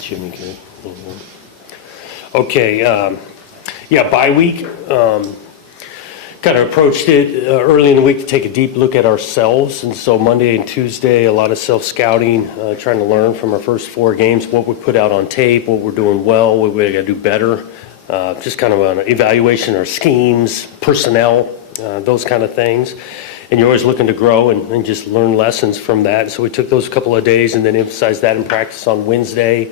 Jimmy good. Okay, yeah, bye week. Kind of approached it early in the week to take a deep look at ourselves, and so Monday and Tuesday, a lot of self-scouting, trying to learn from our first 4 games, what we put out on tape, what we're doing well, what we got to do better, just kind of an evaluation of our schemes, personnel, those kind of things. And you're always looking to grow and just learn lessons from that. So we took those couple of days and then emphasized that in practice on Wednesday.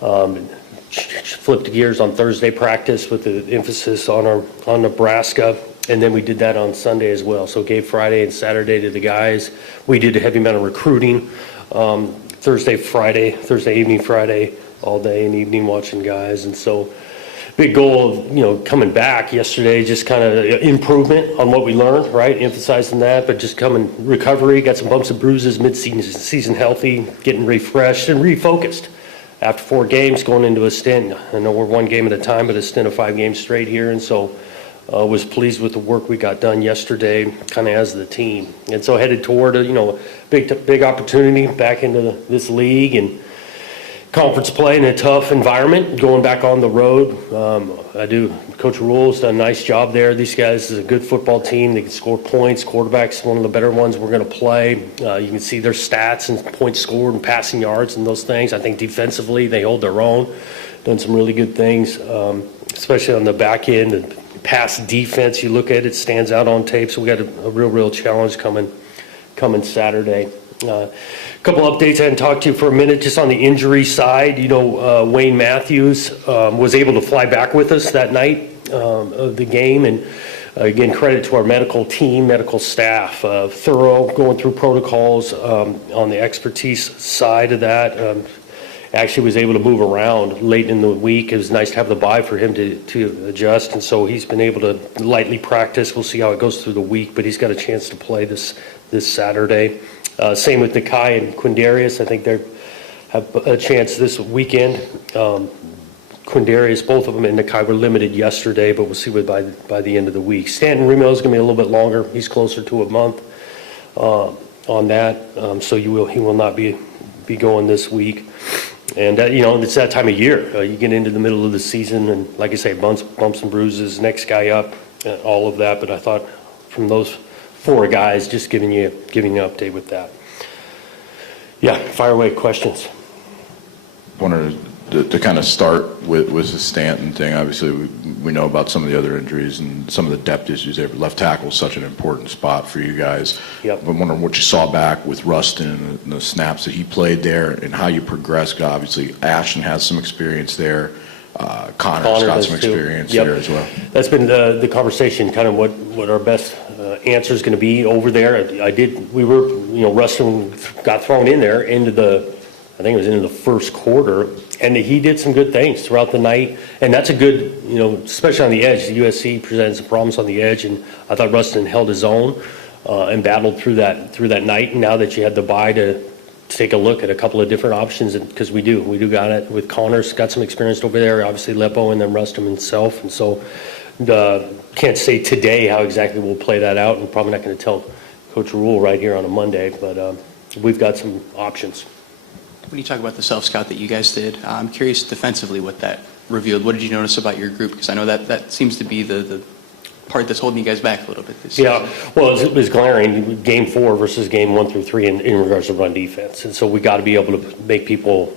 Flipped gears on Thursday practice with the emphasis on Nebraska. And then we did that on Sunday as well. So gave Friday and Saturday to the guys. We did a heavy amount of recruiting Thursday evening, Friday, all day and evening watching guys. And so big goal of, coming back yesterday, just kind of improvement on what we learned, right? Emphasizing that, but just coming recovery, got some bumps and bruises, mid-season healthy, getting refreshed and refocused. After 4 games, going into a stint, I know we're 1 game at a time, but a stint of 5 games straight here. And so was pleased with the work we got done yesterday, kind of as the team. And so headed toward a big opportunity back into this league and conference play in a tough environment, going back on the road. Coach Rule's done a nice job there. These guys is a good football team. They can score points. Quarterback's one of the better ones we're going to play. You can see their stats and points scored and passing yards and those things. I think defensively they hold their own. Done some really good things, especially on the back end. The pass defense, you look at it, stands out on tape. So we got a real challenge coming Saturday. A couple updates I hadn't talked to you for a minute, just on the injury side. Wayne Matthews was able to fly back with us that night of the game, and again, credit to our medical team, medical staff, thorough, going through protocols on the expertise side of that. Actually was able to move around late in the week. It was nice to have the bye for him to adjust, and so he's been able to lightly practice. We'll see how it goes through the week, but he's got a chance to play this Saturday. Same with Nakai and Quindarius. I think they have a chance this weekend. Quindarius, both of them, and Nakai were limited yesterday, but we'll see what by the end of the week. Stanton Remo is going to be a little bit longer. He's closer to a month on that, so he will not be going this week. And it's that time of year. You get into the middle of the season, and like I say, bumps and bruises. Next guy up, all of that. But I thought from those 4 guys, just giving you an update with that. Yeah, fire away questions. Wanted to kind of start with the Stanton thing. Obviously, we know about some of the other injuries and some of the depth issues there. But left tackle is such an important spot for you guys. Yep. I'm wondering what you saw back with Rustin and the snaps that he played there and how you progressed. Obviously, Ashton has some experience there. Connor's got some experience there as well. That's been the conversation, kind of what our best answer is going to be over there. Rustin got thrown in there into the first quarter, and he did some good things throughout the night. And that's a good, especially on the edge. The USC presented some problems on the edge, and I thought Rustin held his own and battled through that night. And now that you had the bye to take a look at a couple of different options, because we do got it with Connor's got some experience over there, obviously Lepo, and then Rustin himself. And so can't say today how exactly we'll play that out, and probably not going to tell Coach Rule right here on a Monday, but we've got some options. When you talk about the self-scout that you guys did, I'm curious defensively what that revealed. What did you notice about your group? Because I know that seems to be the part that's holding you guys back a little bit this season. Yeah, well, it was glaring, game 4 versus game 1 through 3 in regards to run defense. And so we got to be able to make people,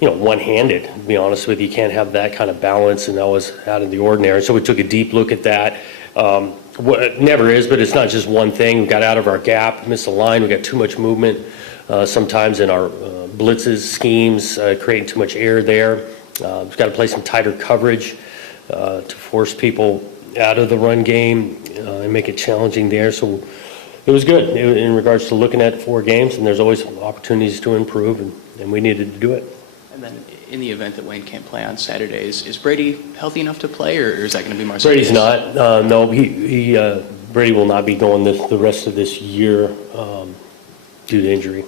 one-handed, to be honest with you. You can't have that kind of balance, and that was out of the ordinary. So we took a deep look at that. It never is, but it's not just one thing. We got out of our gap, missed the line. We got too much movement sometimes in our blitzes, schemes, creating too much air there. We've got to play some tighter coverage to force people out of the run game and make it challenging there. So it was good in regards to looking at 4 games, and there's always opportunities to improve, and we needed to do it. And then in the event that Wayne can't play on Saturdays, is Brady healthy enough to play, or is that going to be Marcellus? Brady's not. No, Brady will not be going the rest of this year due to injury.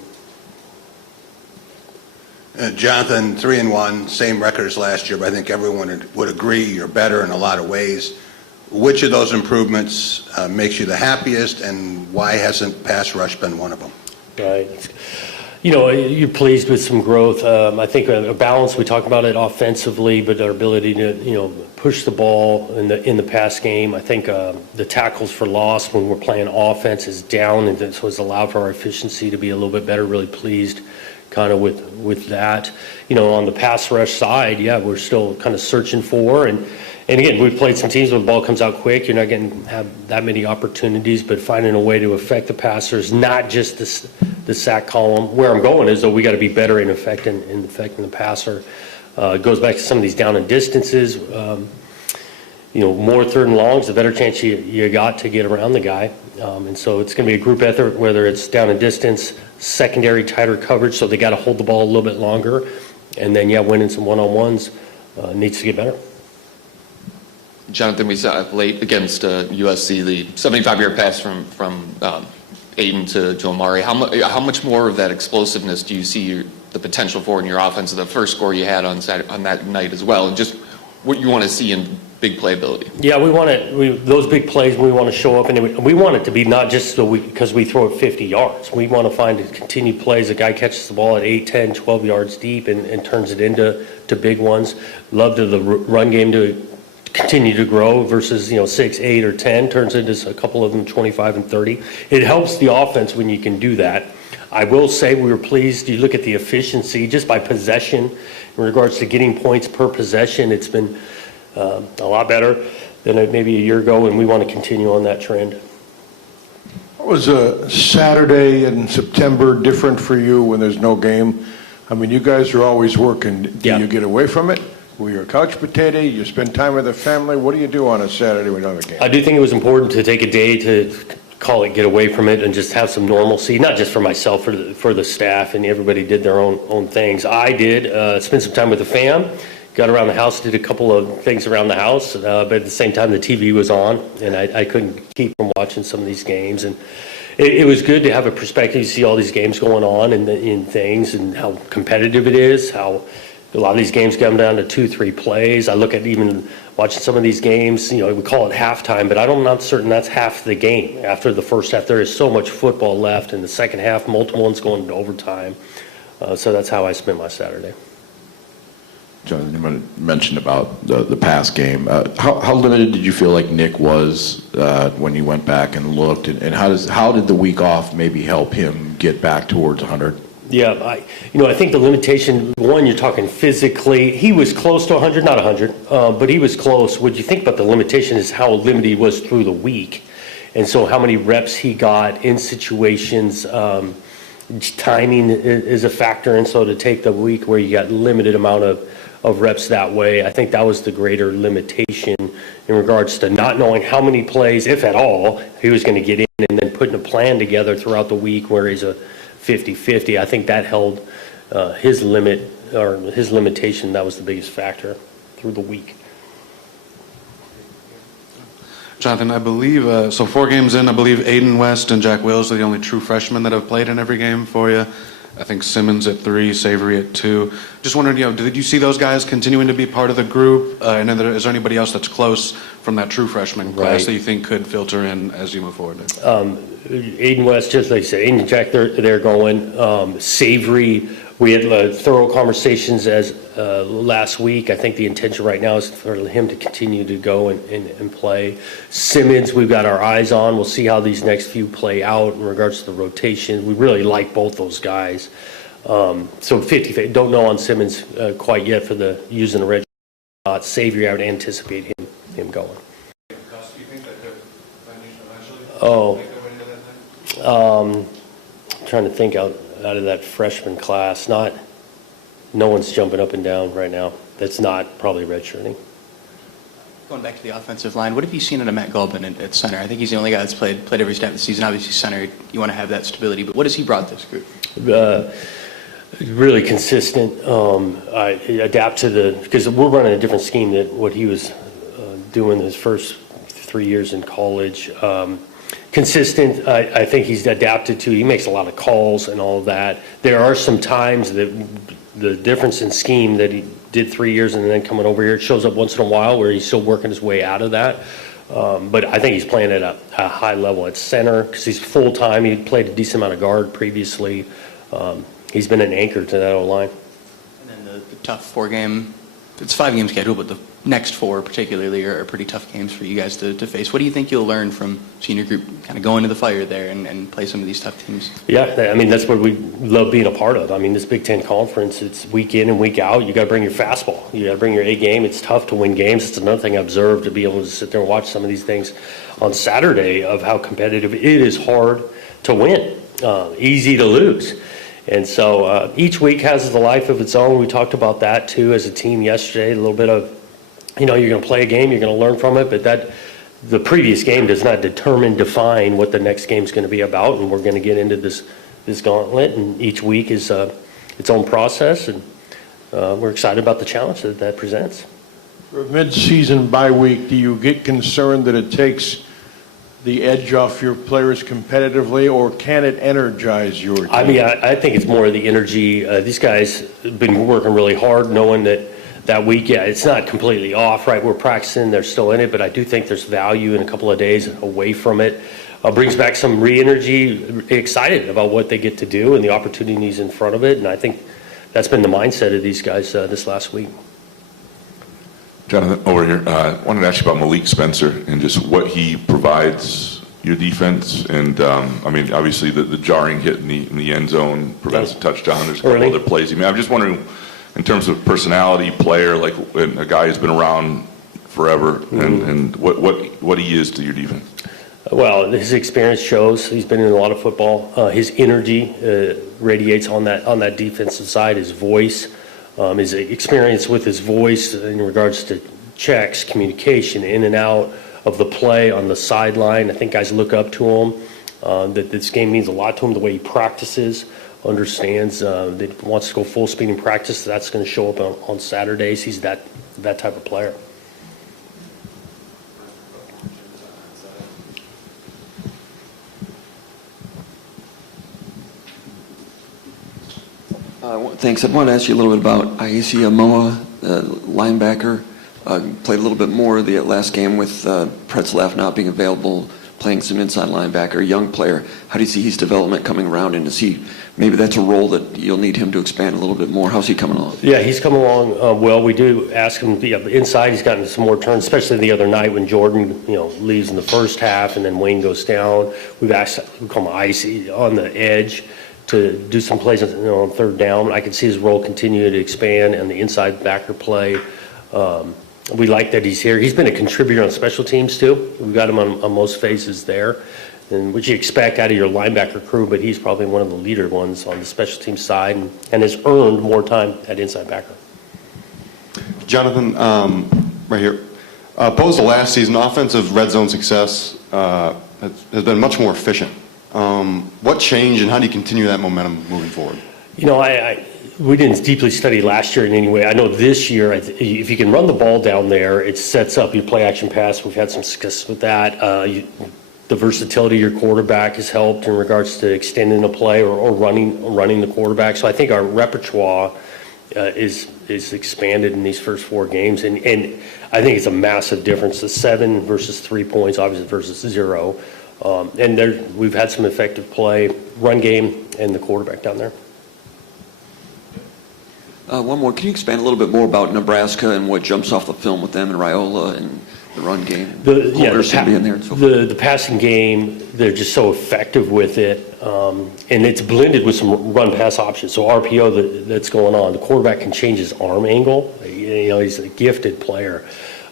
Jonathan, 3-1, same record as last year, but I think everyone would agree you're better in a lot of ways. Which of those improvements makes you the happiest, and why hasn't pass rush been one of them? Right. You're pleased with some growth. I think a balance, we talked about it offensively, but our ability to, push the ball in the pass game. I think the tackles for loss when we're playing offense is down, and so it's allowed for our efficiency to be a little bit better. Really pleased kind of with that. On the pass rush side, yeah, we're still kind of searching for, and again, we've played some teams where the ball comes out quick. You're not going to have that many opportunities, but finding a way to affect the passers, not just the sack column. Where I'm going is, though, we got to be better in affecting the passer. It goes back to some of these down and distances. More third and longs, the better chance you got to get around the guy. And so it's going to be a group effort, whether it's down and distance, secondary tighter coverage, so they got to hold the ball a little bit longer. And then, winning some one-on-ones needs to get better. Jonathan, we saw late against USC the 75-yard pass from Aiden to Amari. How much more of that explosiveness do you see the potential for in your offense? The first score you had on that night as well, and just what you want to see in big play ability. Yeah, those big plays, we want to show up, and we want it to be not just because we throw it 50 yards. We want to find continued plays. A guy catches the ball at 8, 10, 12 yards deep and turns it into big ones. Love the run game to continue to grow versus 6, 8, or 10 turns into a couple of them 25 and 30. It helps the offense when you can do that. I will say we were pleased. You look at the efficiency just by possession in regards to getting points per possession. It's been a lot better than maybe a year ago, and we want to continue on that trend. What was a Saturday in September different for you when there's no game? I mean, you guys are always working. Do you get away from it? Were you a couch potato? You spend time with the family? What do you do on a Saturday when you don't have a game? I do think it was important to take a day to get away from it and just have some normalcy, not just for myself, for the staff, and everybody did their own things. I did spend some time with the fam, got around the house, did a couple of things around the house, but at the same time the TV was on, and I couldn't keep from watching some of these games. And it was good to have a perspective. You see all these games going on and things, and how competitive it is, how a lot of these games come down to 2-3 plays. I look at even watching some of these games, we call it halftime, but I'm not certain that's half the game. After the first half, there is so much football left. In the second half, multiple ones going into overtime. So that's how I spent my Saturday. Jonathan, you mentioned about the pass game. How limited did you feel like Nick was when you went back and looked, and how did the week off maybe help him get back towards 100? Yeah, I think the limitation, one, you're talking physically, he was close to 100, not 100, but he was close. What you think about the limitation is how limited he was through the week. And so how many reps he got in situations, timing is a factor. And so to take the week where you got limited amount of reps that way, I think that was the greater limitation in regards to not knowing how many plays, if at all, he was going to get in, and then putting a plan together throughout the week where he's a 50-50. I think that held his limit or his limitation. That was the biggest factor through the week. Jonathan, I believe, 4 games in, I believe Aiden West and Jack Wills are the only true freshmen that have played in every game for you. I think Simmons at 3, Savory at 2. Just wondering, did you see those guys continuing to be part of the group? And is there anybody else that's close from that true freshman class that you think could filter in as you move forward? Aiden West, just like you said, Aiden and Jack, they're going. Savory, we had thorough conversations as last week. I think the intention right now is for him to continue to go and play. Simmons, we've got our eyes on. We'll see how these next few play out in regards to the rotation. We really like both those guys. So 50, don't know on Simmons quite yet for the using the red shot. Savory, I would anticipate him going. Trying to think out of that freshman class. No one's jumping up and down right now. That's not probably redshirting. Going back to the offensive line, what have you seen out of Matt Gulbin at center? I think he's the only guy that's played every snap of the season. Obviously, center, you want to have that stability, but what has he brought this group? Really consistent. I adapt to because we're running a different scheme than what he was doing his first 3 years in college. Consistent, I think he's adapted to. He makes a lot of calls and all of that. There are some times that the difference in scheme that he did 3 years and then coming over here, it shows up once in a while where he's still working his way out of that. But I think he's playing at a high level at center because he's full-time. He played a decent amount of guard previously. he's been an anchor to that O-line. And then the tough 4-game, it's a 5-game schedule, but the next 4 particularly are pretty tough games for you guys to face. What do you think you'll learn from senior group kind of going to the fire there and play some of these tough teams? Yeah, I mean, that's what we love being a part of. I mean, this Big Ten Conference, it's week in and week out. You got to bring your fastball. You got to bring your A game. It's tough to win games. It's another thing I observed, to be able to sit there and watch some of these things on Saturday, of how competitive it is. Hard to win, easy to lose. And so each week has the life of its own. We talked about that too as a team yesterday, a little bit of, you're going to play a game, you're going to learn from it, but the previous game does not define what the next game is going to be about. And we're going to get into this gauntlet, and each week is its own process, and we're excited about the challenge that presents. For a mid-season bye week, do you get concerned that it takes the edge off your players competitively, or can it energize your team? I mean, I think it's more of the energy. These guys have been working really hard, knowing that week, yeah, it's not completely off, right? We're practicing, they're still in it, but I do think there's value in a couple of days away from it. Brings back some re-energy, excited about what they get to do and the opportunities in front of it, and I think that's been the mindset of these guys this last week. Jonathan, over here, I wanted to ask you about Malik Spencer and just what he provides your defense. And, I mean, obviously the jarring hit in the end zone prevents a touchdown. There's a couple other plays. I mean, I'm just wondering, in terms of personality, player, like a guy who's been around forever, and what he is to your defense. Well, his experience shows. He's been in a lot of football. His energy radiates on that defensive side. His voice, his experience with his voice in regards to checks, communication, in and out of the play on the sideline. I think guys look up to him. That this game means a lot to him. The way he practices, understands that he wants to go full speed in practice. That's going to show up on Saturdays. He's that type of player. Thanks. I want to ask you a little bit about Aisi Amoa, linebacker. Played a little bit more the last game with Pretzlaff not being available, playing some inside linebacker, young player. How do you see his development coming around, and maybe that's a role that you'll need him to expand a little bit more? How's he coming along? Yeah, he's coming along well. We do ask him to be inside. He's gotten some more turns, especially the other night when Jordan, leaves in the first half and then Wayne goes down. We call him Icy on the edge to do some plays on third down. I can see his role continue to expand and the inside backer play. We like that he's here. He's been a contributor on special teams too. We've got him on most phases there, and what you expect out of your linebacker crew, but he's probably one of the leader ones on the special team side and has earned more time at inside backer. Jonathan, right here. Opposed to last season, offensive red zone success has been much more efficient. What changed, and how do you continue that momentum moving forward? We didn't deeply study last year in any way. I know this year, if you can run the ball down there, it sets up your play action pass. We've had some success with that. The versatility of your quarterback has helped in regards to extending the play or running the quarterback. So I think our repertoire is expanded in these first 4 games, and I think it's a massive difference. The 7 versus 3 points, obviously, versus 0. And we've had some effective play, run game, and the quarterback down there. One more. Can you expand a little bit more about Nebraska and what jumps off the film with them and Raiola and the run game? The passing game, they're just so effective with it, and it's blended with some run-pass options. So RPO that's going on. The quarterback can change his arm angle. He's a gifted player.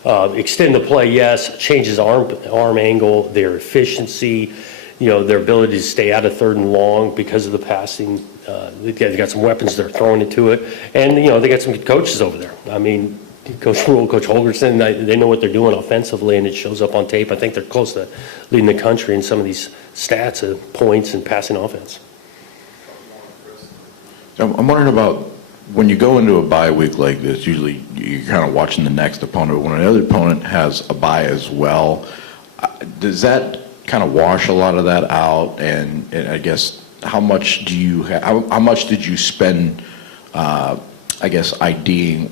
Extend the play, yes. Change his arm angle, their efficiency, their ability to stay out of third and long because of the passing. They've got some weapons they're throwing into it. And, they got some good coaches over there. I mean, Coach Rule, Coach Holgerson, they know what they're doing offensively, and it shows up on tape. I think they're close to leading the country in some of these stats of points and passing offense. I'm wondering about when you go into a bye week like this, usually you're kind of watching the next opponent. When another opponent has a bye as well, does that kind of wash a lot of that out? And I guess how much do you how much did you spend, IDing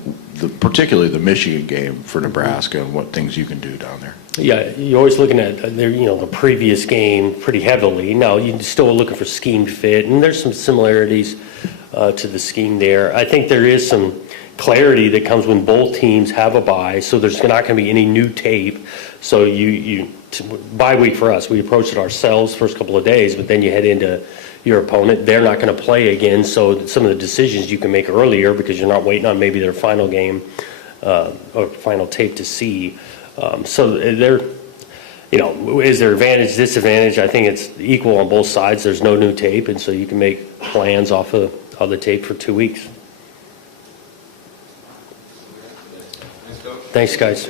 particularly the Michigan game for Nebraska and what things you can do down there? Yeah, you're always looking at the previous game pretty heavily. Now you're still looking for scheme fit, and there's some similarities to the scheme there. I think there is some clarity that comes when both teams have a bye, so there's not going to be any new tape. So bye week for us, we approach it ourselves first couple of days, but then you head into your opponent. They're not going to play again, so some of the decisions you can make earlier because you're not waiting on maybe their final game or final tape to see. So they're, is there advantage, disadvantage? I think it's equal on both sides. There's no new tape, and so you can make plans off of the tape for 2 weeks. Thanks, guys.